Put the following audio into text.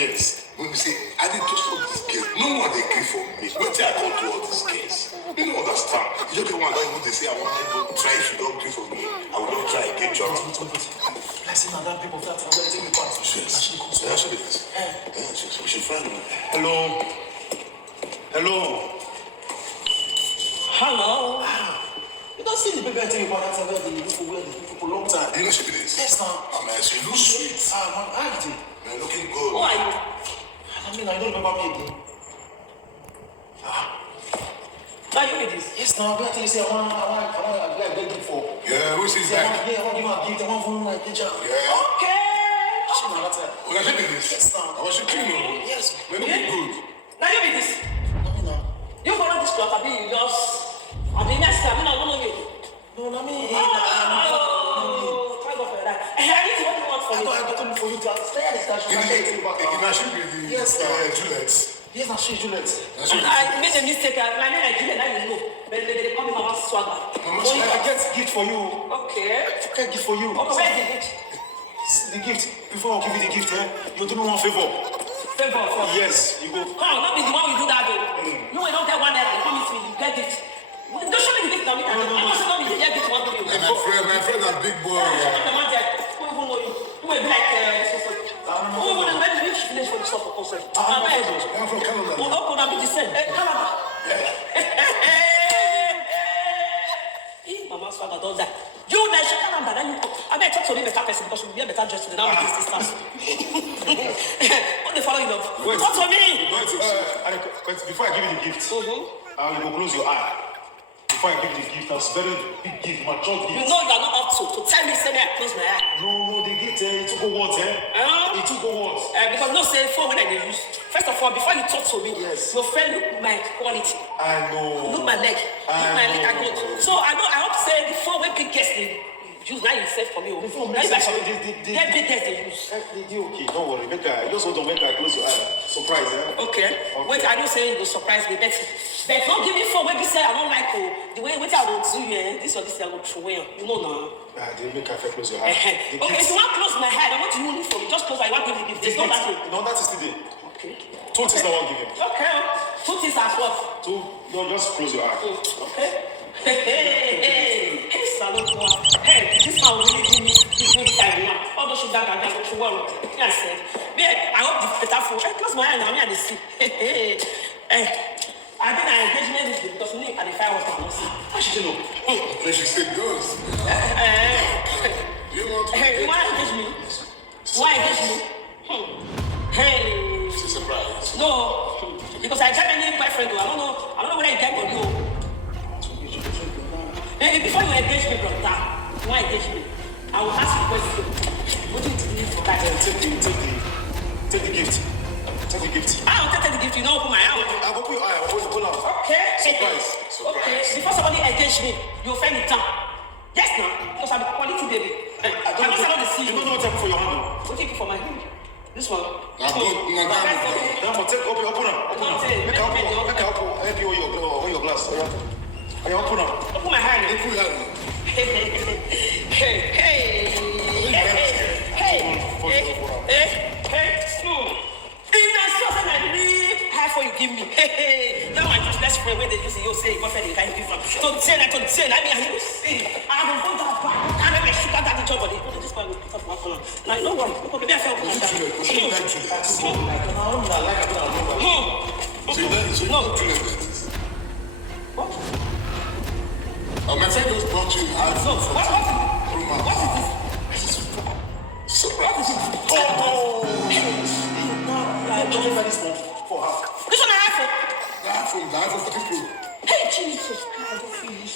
Yes. When we say, I didn't touch all these girls. No one they agree for me. Wait till I come to all these girls. You don't understand. You just get one that even they say, I want to try if you don't agree for me. I will not try again, John. Blessing and that people that are going to take me back to shit. Actually, we should find them. Hello. Hello. Hello. You don't see the people that take me back to where they live for a long time. You know she be this? Yes, now. Man, she looks sweet. Man, acting. Man, looking good. Who are you? I mean, I don't remember me again. Now you need this. Yes, now. I tell you, say, I want to get gift for. Yeah, who's his Yeah, back? I want to give her a gift. I want to give her a picture. Yeah. Okay. She know that time. Well, I should be this. Yes, now. I was shooting you. Yes. Man, looking good. Now you need this. I mean, now. You follow this clock, I mean, you just. I mean, next time, I don't know you. No, I mean, Oh, thank God for that. I need to what you want for me. I got to for you to stay at the station. I take you back. I should be the Yes, Juliet. Yes, now she's Juliet. I made a mistake. My name is Juliet, now you know. But they call me Mama Swagger. Mama So I get gift for you. Okay. I get gift for you. Okay, where's the gift? The gift. Before I give you the gift, you do me one favor. Favor for me. Yes, you go. Come on, not be the one you do that though. You will not get one there. Come with me, you get it. Don't show me the gift now. I must not be the gift one to you. My friend are big boy. Who even know you? Who will be like who will know when you finish for the stuff for concert? I'm from Canada. Oh, could be the same. Canada. Mama Swagger does that. You like Canada, then you I better talk to me better person because you be a better dress today. Now make this distance. What they follow you up? Talk to me. Before I give you the gift, I will go close your eye. Before I give you the gift, that's very big gift, mature gift. You know you are not up to tell me say me I close my eye. No, the gift, it took go what, It took go what? Because no say phone when I dey use. First of all, before you talk to me, yes. Your friend look my quality. I know. Look my leg. Look my leg and good. So I hope say the phone when big guests they use now you safe for me. Before me, now you buy for me. they big guests they use. Okay, don't worry. Make I just hold on when I close your eye. Surprise, Okay. Wait, I don't say you go surprise me, but don't give me phone when you say I don't like the way I don't do you. This or this I go throw away. You know now. They make I close your eye. Okay, if you want close my eye, I want you need for me. Just close. I want to give you this. Not that way. No, that is today. Okay. Two things I want to give you. Okay. Two things as what? No, just close your eye. Okay. Hey, salute one. Hey, this man will really give me this good time now. All those sugar and that to work. Yes, sir. I hope the better for. I close my eye now. Me and the see. Hey. I think our engagement is because me and the fire was not see. How should you know? When she said those. You want to? Hey, why engage me? Why engage me? Hey. It's a surprise. No, because I get any boyfriend. I don't know whether you get or no. Before you engage me, brother, why engage me? I will ask you a question. What do you need for that? Take the gift. Take the gift. I will take the gift. You don't open my eye. I will put your eye. I will pull out. Okay. Surprise. Okay. Before somebody engage me, you offend it down. Yes, now, because I'm a quality baby. I don't know what type for your hand. What do you put for my hand? This one. Take open up. Make help you hold your glass. I open up. Open my hand. Open your hand. Hey. If that's something I really have for you give me. Now my best friend when they use you say what they can give from. So say I mean I see. I don't want that back. I never sugar that job body. What this one will pick up one color. Like no one. Maybe I felt What? Oh, my friend just brought you out. What is this? Surprise. What is it? Oh! For her. This one I have The iPhone 14 Pro. Hey, Jesus. I don't feel this.